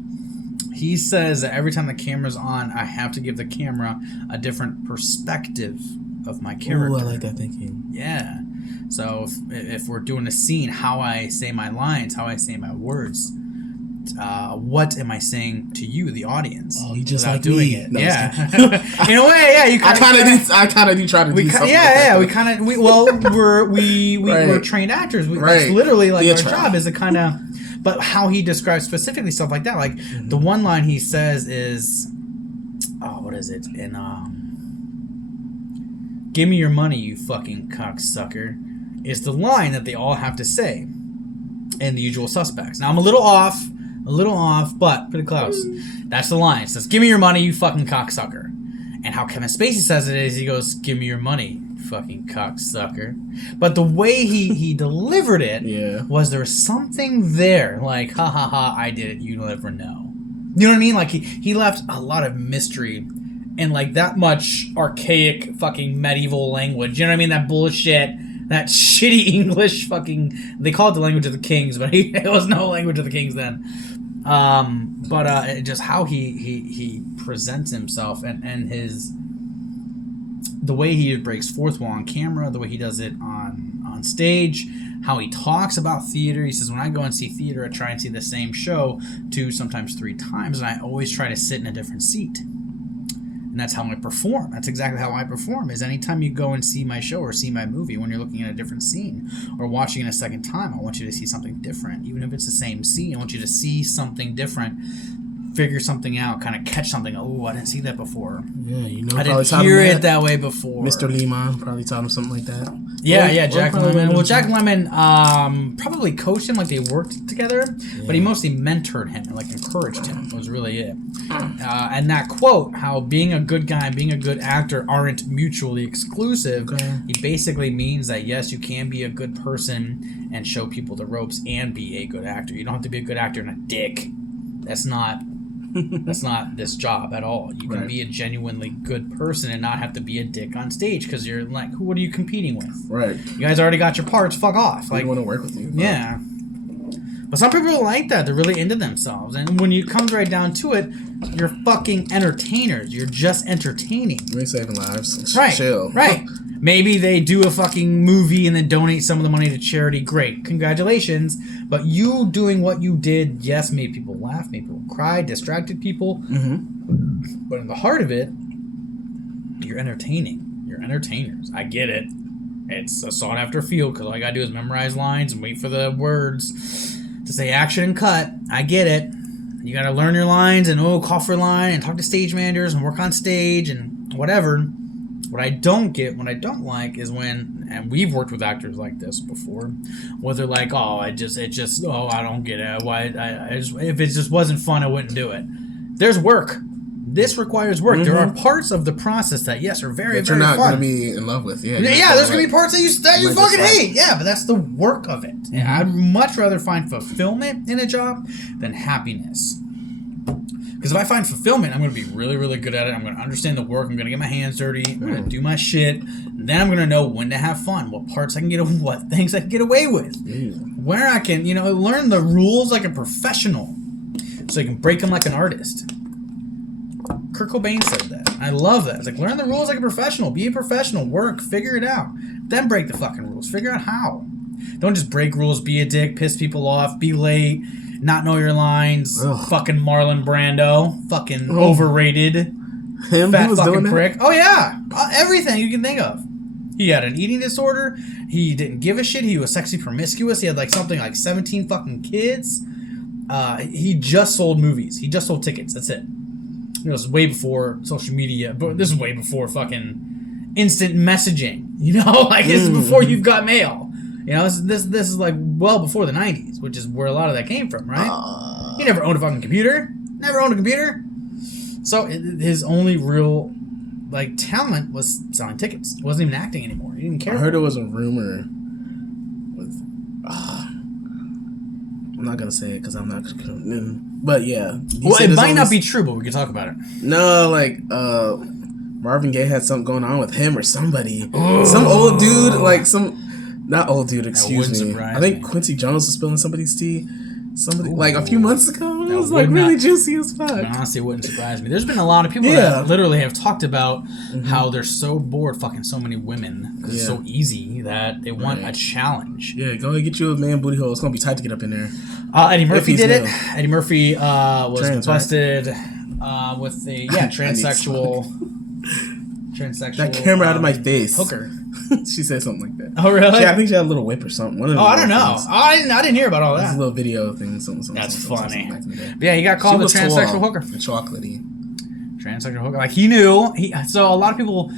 says that every time the camera's on, I have to give the camera a different perspective of my character. Ooh, I like that thinking. Yeah. So if we're doing a scene, how I say my lines, how I say my words, what am I saying to you, the audience? Oh, you just like doing me. it. No, Yeah. In a way, yeah. You I kind of do try to do something. Yeah, like that, we're trained actors. It's literally like our job is to kind of. But how he describes specifically stuff like that, like the one line he says is, what is it? In "Give me your money, you fucking cocksucker," is the line that they all have to say in The Usual Suspects. Now I'm a little off, but pretty close. That's the line. It says, "Give me your money, you fucking cocksucker." And how Kevin Spacey says it is, he goes, "Give me your money, you fucking cocksucker." But the way he delivered it was there was something there, like, ha ha ha, I did it, you never know. You know what I mean? Like, he left a lot of mystery and like that much archaic fucking medieval language. You know what I mean? That bullshit, that shitty English fucking... They call it the language of the kings, but it was no language of the kings then. Just how he presents himself and his... The way he breaks fourth wall on camera, the way he does it on stage, how he talks about theater. He says, when I go and see theater, I try and see the same show 2, sometimes 3 times, and I always try to sit in a different seat. And that's how I perform. That's exactly how I perform, is anytime you go and see my show or see my movie, when you're looking at a different scene or watching it a second time, I want you to see something different. Even if it's the same scene, I want you to see something different, figure something out, kind of catch something. Oh, I didn't see that before. Yeah, you know, I didn't hear it that way before. Mr. Lehman probably taught him something like that. Yeah, Jack Lemmon. Well, Jack Lemmon probably coached him, like they worked together, but he mostly mentored him and like encouraged him. Was really it. And that quote, how being a good guy and being a good actor aren't mutually exclusive. He basically means that yes, you can be a good person and show people the ropes and be a good actor. You don't have to be a good actor and a dick. That's not That's not this job at all. You can be a genuinely good person and not have to be a dick on stage because you're like, what are you competing with? Right. You guys already got your parts. Fuck off. Like, I want to work with you. Yeah. But some people are like that. They're really into themselves. And when you come right down to it, you're fucking entertainers. You're just entertaining. You're saving lives. Right. Chill. Right. Maybe they do a fucking movie and then donate some of the money to charity. Great. Congratulations. But you doing what you did, yes, made people laugh, made people cry, distracted people. Mm-hmm. But in the heart of it, you're entertaining. You're entertainers. I get it. It's a sought-after field because all you gotta do is memorize lines and wait for the words to say action and cut. I get it. You gotta learn your lines and call for a line and talk to stage managers and work on stage and whatever. What I don't get, what I don't like is when, and we've worked with actors like this before, where they're like, I don't get it. Why? If it just wasn't fun, I wouldn't do it. There's work. This requires work. Mm-hmm. There are parts of the process that, yes, are very, very fun. That you're not going to be in love with. Yeah, there's going to be parts that you fucking hate. Yeah, but that's the work of it. Mm-hmm. And I'd much rather find fulfillment in a job than happiness. Because if I find fulfillment, I'm going to be really, really good at it. I'm going to understand the work. I'm going to get my hands dirty. I'm going to do my shit. Then I'm going to know when to have fun, what parts I can get, what things I can get away with. Where I can, learn the rules like a professional so I can break them like an artist. Kurt Cobain said that. I love that. It's like, learn the rules like a professional. Be a professional. Work. Figure it out. Then break the fucking rules. Figure out how. Don't just break rules, be a dick, piss people off, be late, not know your lines. Ugh. Fucking Marlon Brando. Fucking overrated. Him? Fat He was fucking doing prick. That? Oh, yeah. Everything you can think of. He had an eating disorder. He didn't give a shit. He was sexually promiscuous. He had something like 17 fucking kids. He just sold movies. He just sold tickets. That's it. This is way before social media, but this is way before fucking instant messaging. This is before you've got mail. This is like well before the 90s, which is where a lot of that came from, right? He never owned a fucking computer. Never owned a computer. So his only real talent was selling tickets. He wasn't even acting anymore. He didn't care. I heard it was a rumor with I'm not gonna say it because I'm not gonna. But yeah. Well, it might not be true, but we can talk about it. No, Marvin Gaye had something going on with him or somebody. Oh. Some old dude, not old dude, excuse me. I think Quincy Jones was spilling somebody's tea. A few months ago. It was really juicy as fuck. Honestly, it wouldn't surprise me. There's been a lot of people that literally have talked about how they're so bored fucking so many women because it's so easy that they want a challenge. Yeah, go and get you a man booty hole. It's gonna be tight to get up in there. Eddie Murphy did it. Eddie Murphy was busted with a transsexual. That camera out of my face. Hooker. She said something like that. Oh, really? I think she had a little whip or something. I don't know. I didn't hear about all that. It's a little video thing. That's funny. Yeah, he got called a transsexual hooker. Chocolatey. Transsexual hooker. He knew. So a lot of people.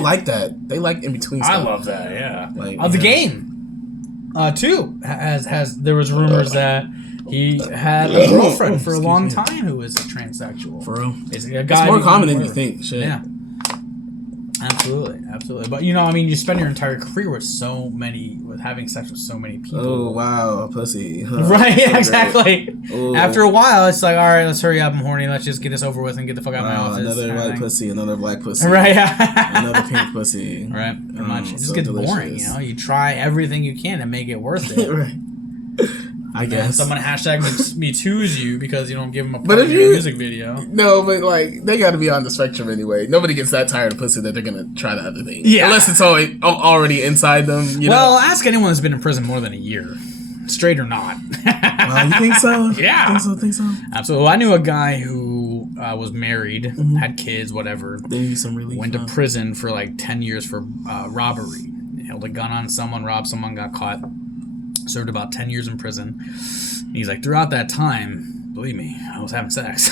Like that. They like in between stuff. I love that. Yeah. The game. Too has there was rumors that he had a girlfriend for a long time who was a transsexual. For real. It's more common than you think. Shit. Yeah. Absolutely. But you spend your entire career with having sex with so many people. Oh wow, a pussy. Huh. Right, yeah, exactly. Ooh. After a while, it's like, all right, let's hurry up. I'm horny. Let's just get this over with and get the fuck out of my office. Another white pussy, another black pussy. Right. Another pink pussy. Right. Pretty much. It just gets boring. You try everything you can to make it worth it. Right. I guess someone #me too's you because you don't give them a part of your music video. No, but they got to be on the spectrum anyway. Nobody gets that tired of pussy that they're gonna try the other thing. Yeah, unless it's already inside them. Well, ask anyone who's been in prison more than a year, straight or not. Well, you think so? Yeah, think so. Absolutely. Well, I knew a guy who was married, had kids, whatever. They need some relief. Went to prison for 10 years for robbery. Held a gun on someone, robbed someone, got caught. Served about 10 years in prison. And he's like, throughout that time, believe me, I was having sex.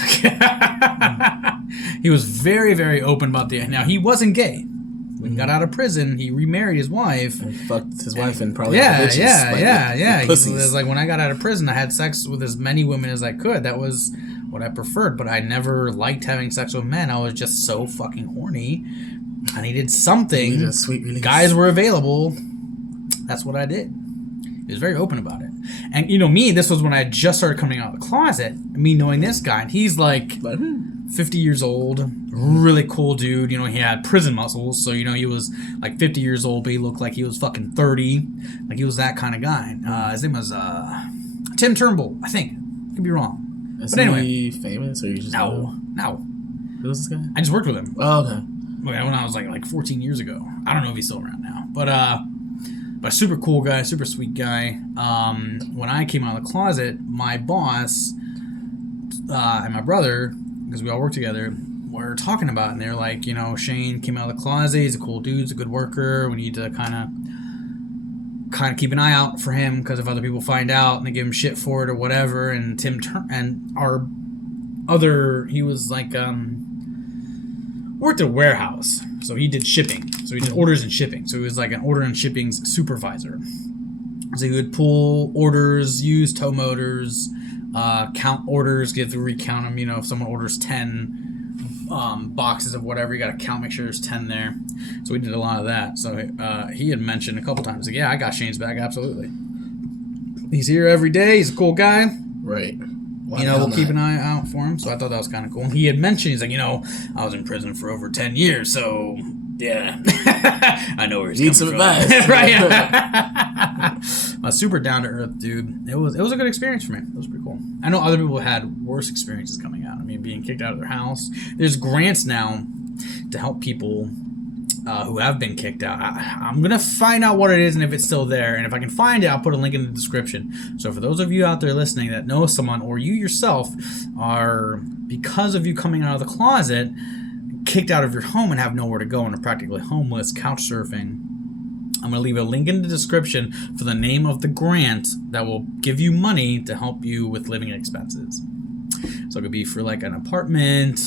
He was very, very open about Now, he wasn't gay. When he got out of prison, he remarried his wife. And fucked his wife and probably Yeah. He was like, when I got out of prison, I had sex with as many women as I could. That was what I preferred. But I never liked having sex with men. I was just so fucking horny. I needed something. A sweet release. Guys were available. That's what I did. He was very open about it. And you know me, this was when I just started coming out of the closet. Me knowing this guy, and he's like 50 years old, really cool dude. You know, he had prison muscles, so you know he was like 50 years old, but he looked like he was fucking 30. Like he was that kind of guy. His name was Tim Turnbull, I think. Could be wrong. Is but anyway, he famous or you just no. Who's this guy? I just worked with him. Oh, okay. When I was like 14 years ago. I don't know if he's still around now, but super cool guy, super sweet guy. When I came out of the closet, my boss and my brother, because we all work together, were talking about it, and they're like, you know, Shane came out of the closet. He's a cool dude. He's a good worker. We need to kind of keep an eye out for him, because if other people find out and they give him shit for it or whatever. And he was like worked at a warehouse, so he did shipping. So he did orders and shipping. So he was like an order and shipping's supervisor. So he would pull orders, use tow motors, count orders, get to recount them. You know, if someone orders 10 boxes of whatever, you got to count, make sure there's 10 there. So we did a lot of that. So he had mentioned a couple times, like, yeah, I got Shane's back, absolutely. He's here every day. He's a cool guy. Right. You know, we'll keep an eye out for him. So I thought that was kind of cool. He had mentioned, he's like, you know, I was in prison for over 10 years, so yeah, I know where he's Need some from. advice. Right. A super down to earth dude. It was a good experience for me. It was pretty cool. I know other people had worse experiences coming out. I mean, being kicked out of their house. There's grants now to help people who have been kicked out. I'm going to find out what it is and if it's still there. And if I can find it, I'll put a link in the description. So for those of you out there listening that know someone, or you yourself are, because of you coming out of the closet, kicked out of your home and have nowhere to go and are practically homeless, couch surfing, I'm going to leave a link in the description for the name of the grant that will give you money to help you with living expenses. So it could be for like an apartment,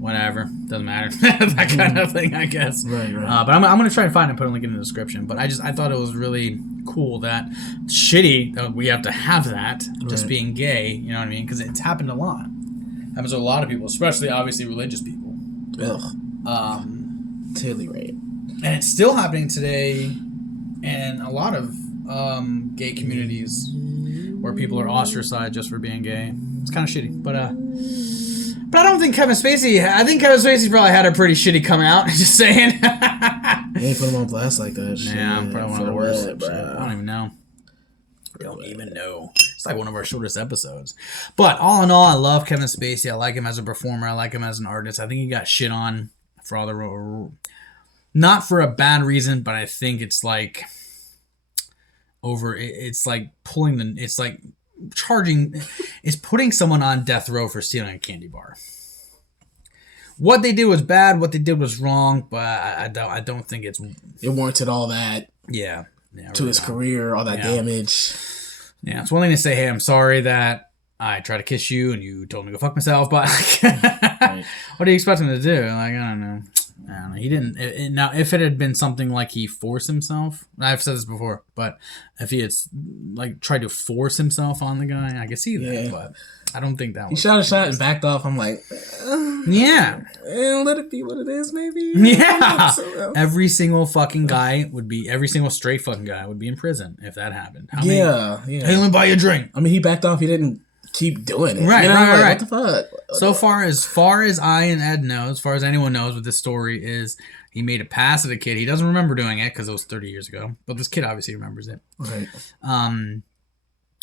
whatever, doesn't matter, that kind of thing, I guess. Right. But I'm going to try and find it and put a link in the description. But I thought it was really cool that shitty that we have to have that, just being gay, you know what I mean? Because it's happened a lot. It happens to a lot of people, especially obviously religious people. Ugh. Totally right. And it's still happening today in a lot of gay communities where people are ostracized just for being gay. It's kind of shitty, but I don't think Kevin Spacey. I think Kevin Spacey probably had a pretty shitty come out. Just saying. They ain't put him on blast like that. Yeah, probably one of the worst. I don't even know. Don't even know. It's like one of our shortest episodes. But all in all, I love Kevin Spacey. I like him as a performer. I like him as an artist. I think he got shit on for all the not for a bad reason, but I think it's like it's like it's like charging, it's putting someone on death row for stealing a candy bar. What they did was bad, what they did was wrong, but I don't think it warranted all that. Yeah, to his career, all that damage. Yeah, it's one thing to say, hey, I'm sorry that I tried to kiss you and you told me to go fuck myself, but right. What do you expect him to do? Like, I don't know. He didn't. Now, if it had been something like he forced himself, I've said this before, but if he had like tried to force himself on the guy, I could see that. But I don't think that. He shot a shot and backed off. I'm like, yeah, let it be what it is, maybe. Yeah, every single fucking guy every single straight fucking guy would be in prison if that happened. Hey, let me buy you a drink. I mean, he backed off. He didn't keep doing it. Right, you know, right. What the fuck? So far as I and Ed know, as far as anyone knows with this story, is he made a pass at a kid. He doesn't remember doing it because it was 30 years ago. But this kid obviously remembers it. Right.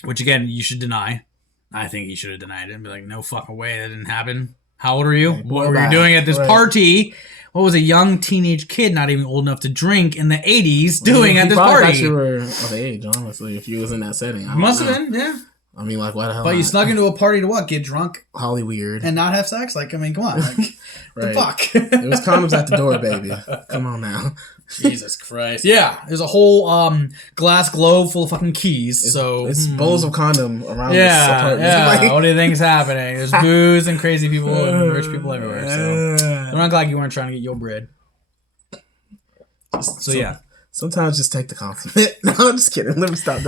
Which, again, you should deny. I think he should have denied it and be like, no fucking way, that didn't happen. How old are you? What were you doing at this party? What was a young teenage kid, not even old enough to drink, in the 80s doing at this party? I thought you were of age, honestly, if you was in that setting. Must have been, yeah. I mean, like, why the hell? But you snuck into a party to what? Get drunk? Holly weird. And not have sex? Like, I mean, come on. Like, right. The fuck? It was condoms at the door, baby. Come on now. Jesus Christ. Yeah. There's a whole glass globe full of fucking keys. It's bowls of condom around this apartment. Yeah. Like, what do you think is happening? There's booze and crazy people and rich people everywhere. So don't act like you weren't trying to get your bread. Yeah. Sometimes just take the compliment. No, I'm just kidding. Let me stop.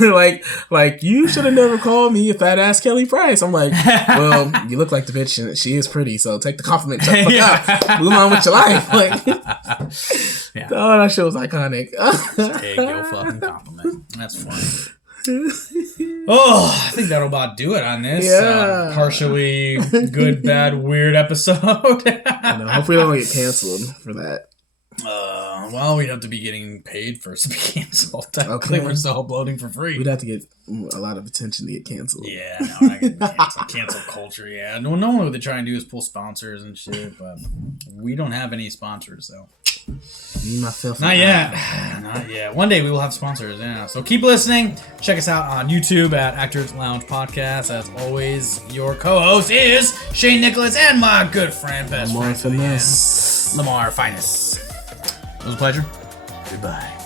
like you should have never called me a fat ass Kelly Price. I'm like, well, you look like the bitch and she is pretty, so take the compliment, shut the fuck up, move on with your life. Like, oh, that shit was iconic. Take your fucking compliment. That's funny. Oh, I think that'll about do it on this partially good, bad, weird episode. I know. Hopefully, I don't get canceled for that. Well, we'd have to be getting paid for us to be canceled. Technically, we're still uploading for free. We'd have to get a lot of attention to get canceled. Yeah, no, we're not getting canceled. Cancel culture, yeah. Normally what they try and do is pull sponsors and shit, but we don't have any sponsors, so. Not yet. Not yet. One day we will have sponsors, yeah. So keep listening. Check us out on YouTube at Actors Lounge Podcast. As always, your co-host is Shane Nicholas and my good friend, best friend, Lamar Finest. It was a pleasure. Goodbye.